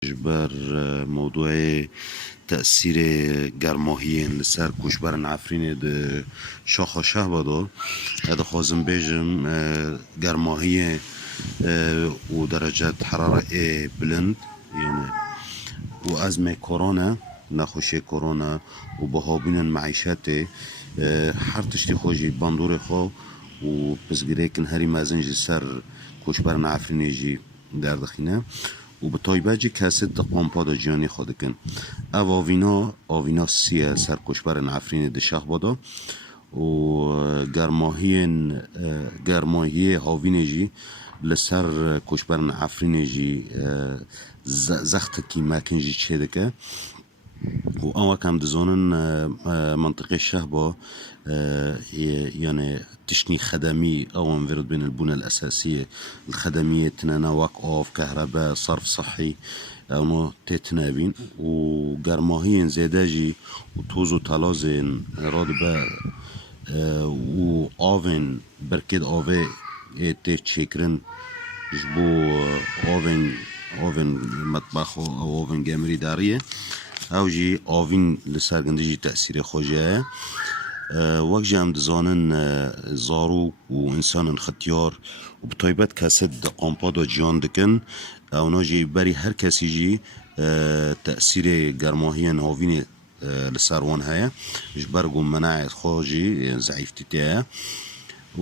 بر موضوع تأثیر گرماهی لسر کشبرن عفرین ده شاخ و شه بادا هذا خوازم بیجم گرماهی و درجات حرارة بلند يعني وأزمة كورونا نخوشي كورونا وبهابين معيشات هر تشتي خوشي باندور خو و بزگریکن هری مازنج سر کشبرن عفرین جی در دخینه و به تایبه کسید قامپا دا جیانی خود کن او آوینا سیه سر کشبرن عفرین ده شخ بادا و گرماهی هاوین جی لسر کشبرن عفرین جی زخت کی مکن جی چه دکه و آوا کم دزانن منطقه شهبا يعني تشني خدمي أو انفرد بين البنى الأساسية الخدمية تنانا وقف كهرباء صرف صحي أو تتنابين وقرماهين زيداجي وتوزو تلازين رادبا وآفن بركد آفي تشكرن جبو آفن مطبخ أو آفن جامري دارية او جی آوین لسرگنده جی تأثیر خوشه وقت جی هم دزانن زارو و انسان ختیار و بطایبت کسد قامپا دا جیان دکن اونا جی بری هر کسی جی تأثیر گرماهی آوین لسروان هیا جبرگو مناعت خوشی ضعیفتی تیا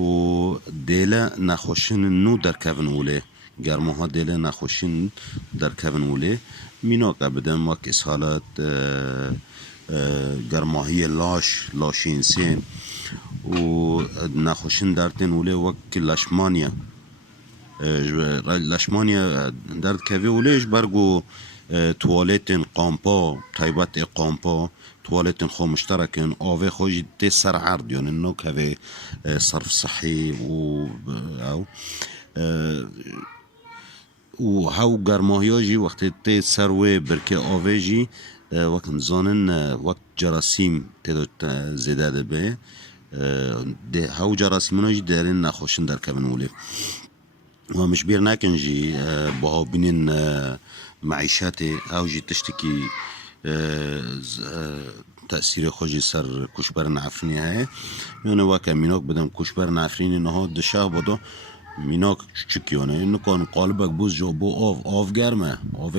و دیله نخوشن نو در کون اوله گرماها دیله نخوشن در کون اوله مینا قبدم وک اسهالات گرماهی لاشین سین و نخوشن درتن اوله وک لشمانیا درد کوی اوله برگو توالتن قامپا تایبت قامپا توالتن خو مشترکن آوه خوش تی سر عرض یعنی نو کوی صرف صحی و هاو گرماهی جی وقتی تی سروی برکه آوه جی وقت زانن وقت جراسیم تی زیده ده به هاو جراسیمونا جی دارین نخوشن در کبن اولی و مشبیر نکن جی باها بینین معیشت هاو جی تشتکی تأثیر خوشی سر کشبرن عفرینی های یعنی وقت میناک بدم کشبرن عفرینی نها دشه بادا میناک چکیانه نکان قالبک بوز جو بو آف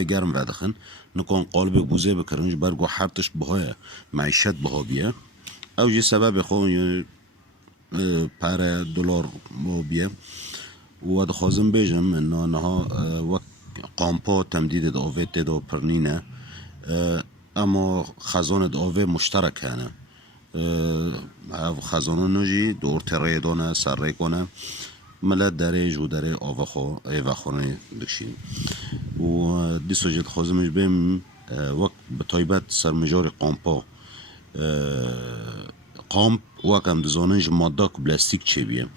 گرم ردخن نکان قالبک بوزه بکرنج برگو حرتش بهای معیشت بها بیه او جی سبب خون پر دلار بیه و دخوازم بیجم انه نها وقت قامپا تمدید آوه تیدا پرنینه اما خزانه آوه مشترک هنه خزانه نجی دور تره دانه سر ری کنه ملت داره جو داره آوه خونه دکشین و دیسو جد خوازمش بیم وقت به تایبت سرمجار قامپا قامپ وقت دزاننج ماده که بلاستیک چه بیه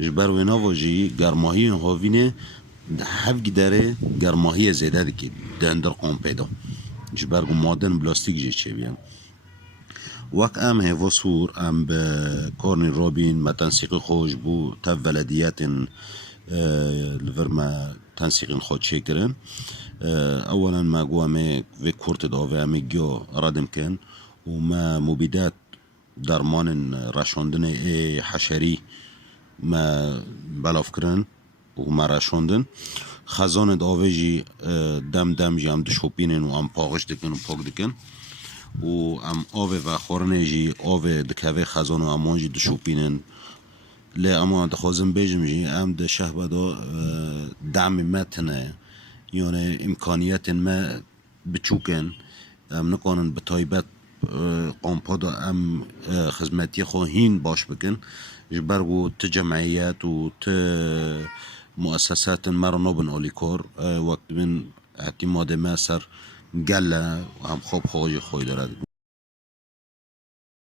جبر وینا واجی گرماهی هاوینه هفگی داره گرماهی زیده دکی دندر قامپه دا جبر گو مادن بلاستیک جه چه بیه وقت ام هوا سور ام به کارن رابین ما تنسیق خوش بو تا ولدیت لورما تنسیق خود شکرن اولا ما گو امه و کورت داوه امه گیا ردم کن و ما مبیدات درمان رشاندن حشری ما بلاف کرن و ما رشاندن خزان داوه جی دم جی هم دشوپینن و هم پاغش دکن و پاک دکن و ام آوه و خورنه جی آوه دکوه خزان و امان جی دشوپینن لی اما دخوازم بیجم جی ام ده شهبه دا دعم متنه یعنی امکانیت ما بچوکن ام نکانن به تایبت قامپا دا ام خدمتی خواهین باش بکن جبرگو ت جمعیت و ت مؤسسات مرنا بن آلی کار وقت من اعتماد ما سر گله و هم خواب خواهی دارد